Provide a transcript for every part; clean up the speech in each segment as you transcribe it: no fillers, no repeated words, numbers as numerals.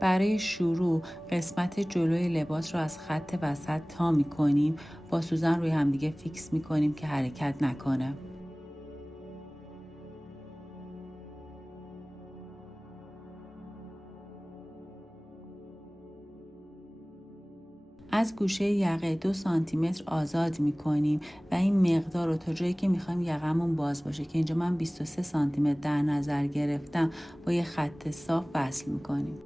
برای شروع قسمت جلوی لباس رو از خط وسط تا میکنیم، با سوزن روی همدیگه فیکس میکنیم که حرکت نکنه. از گوشه یقه 2 سانتیمتر آزاد میکنیم و این مقدار رو تا جایی که میخوایم یقمون باز باشه که اینجا من 23 سانتیمتر در نظر گرفتم با یه خط صاف وصل میکنیم.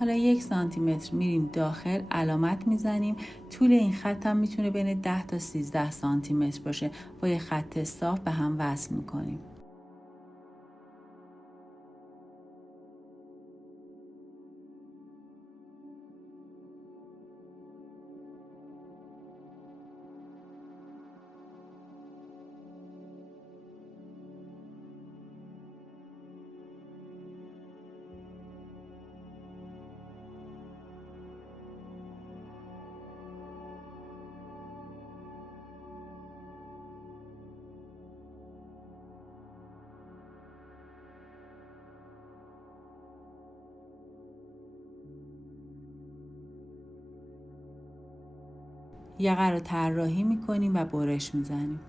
حالا 1 سانتیمتر میریم داخل، علامت میزنیم. طول این خط هم میتونه بین 10 تا 13 سانتیمتر باشه. با یه خط صاف به هم وصل میکنیم. یقه رو طراحی میکنیم و برش میزنیم.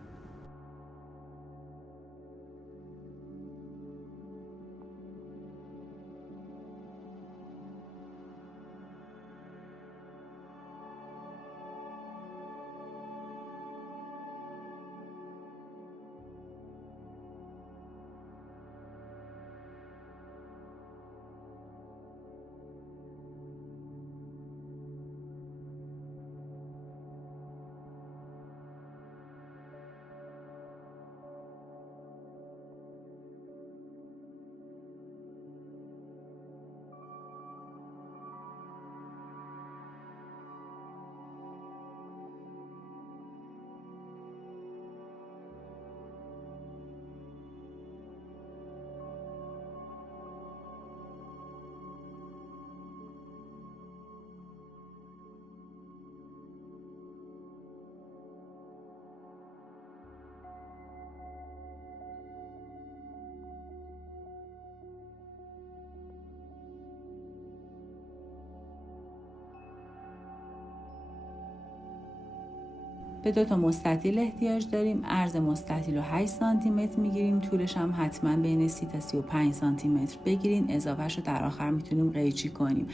به 2 تا مستطیل احتیاج داریم. عرض مستطیل رو 8 سانتیمتر میگیریم. طولش هم حتما بین 30 تا 35 سانتیمتر بگیرین. اضافهش رو در آخر میتونیم قیچی کنیم.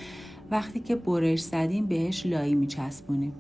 وقتی که برش زدیم بهش لایی میچسبونیم.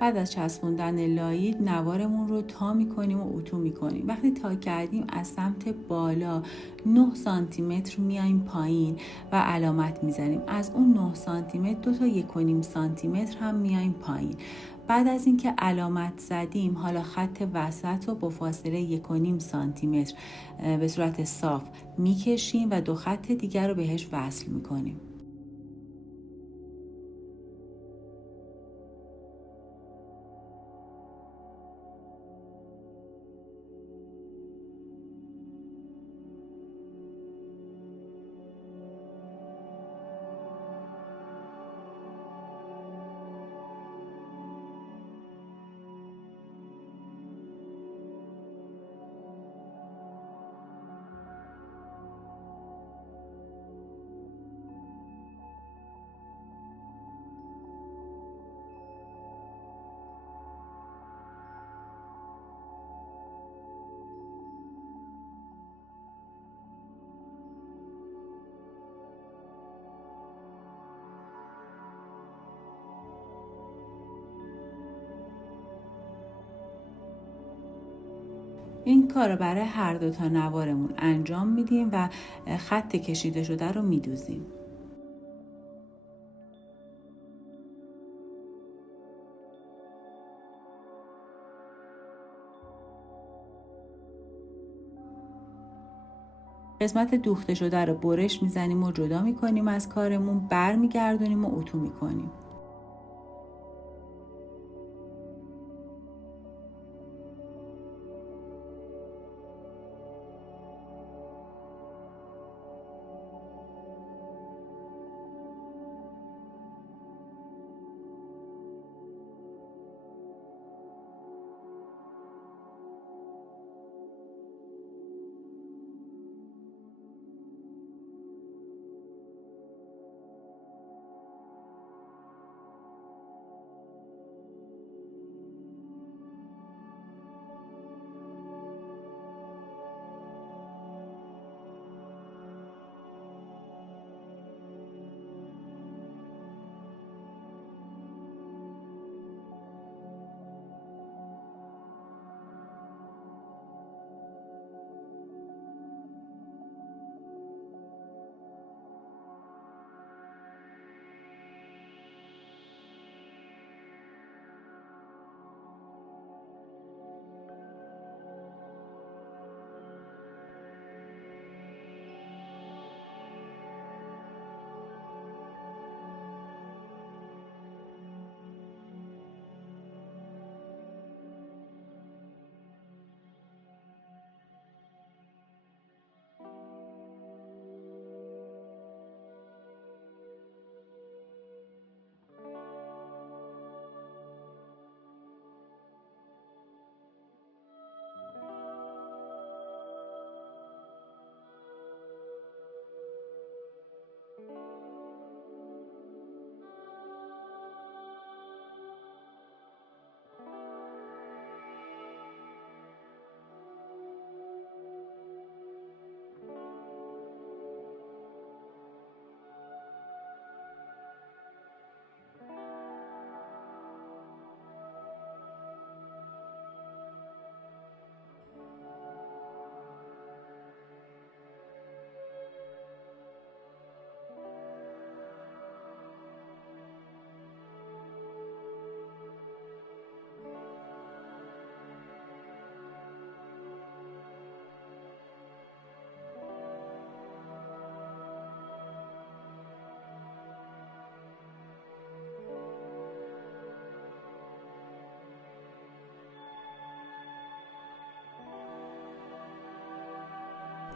بعد از چسبوندن لایید نوارمون رو تا میکنیم و اتو میکنیم. وقتی تا کردیم از سمت بالا 9 سانتی متر میایم پایین و علامت میزنیم. از اون 9 سانتی متر 2 تا 1.5 سانتی متر هم میایم پایین. بعد از اینکه علامت زدیم حالا خط وسط رو با فاصله 1.5 سانتی متر به صورت صاف میکشیم و 2 خط دیگر رو بهش وصل میکنیم. این کار رو برای هر 2 تا نوارمون انجام میدیم و خط کشیده شده رو میدوزیم. قسمت دوخته شده رو برش میزنیم و جدا میکنیم از کارمون، برمیگردونیم و اتو میکنیم.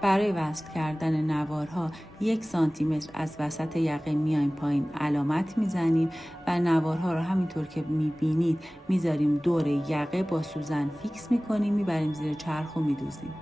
برای وصل کردن نوارها 1 سانتی متر از وسط یقه میایم پایین، علامت میزنیم و نوارها رو همینطور که میبینید میذاریم دور یقه، با سوزن فیکس میکنیم، میبریم زیر چرخ و میدوزیم.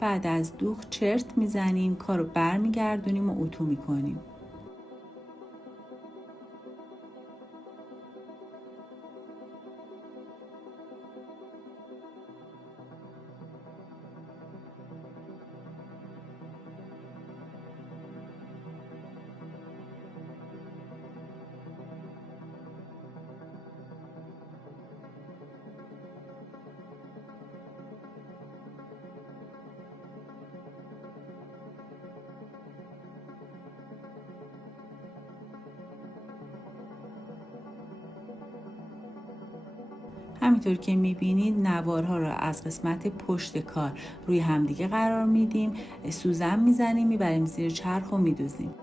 بعد از دوخت چرت میزنیم، کارو برمیگردونیم و اتو میکنیم. همینطور که میبینید نوارها رو از قسمت پشت کار روی همدیگه قرار میدیم، سوزن میزنیم، میبریم زیر چرخ و میدوزیم.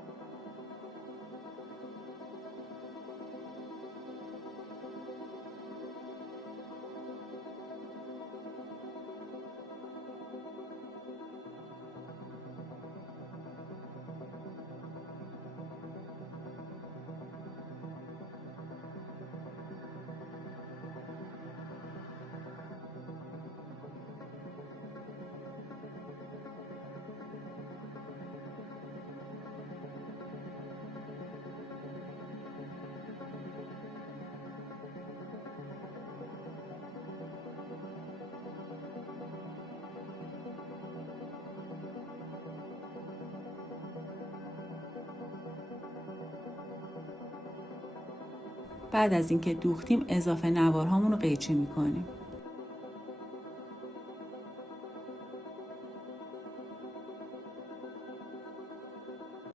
بعد از اینکه دوختیم اضافه نوارهامون رو قیچی میکنیم.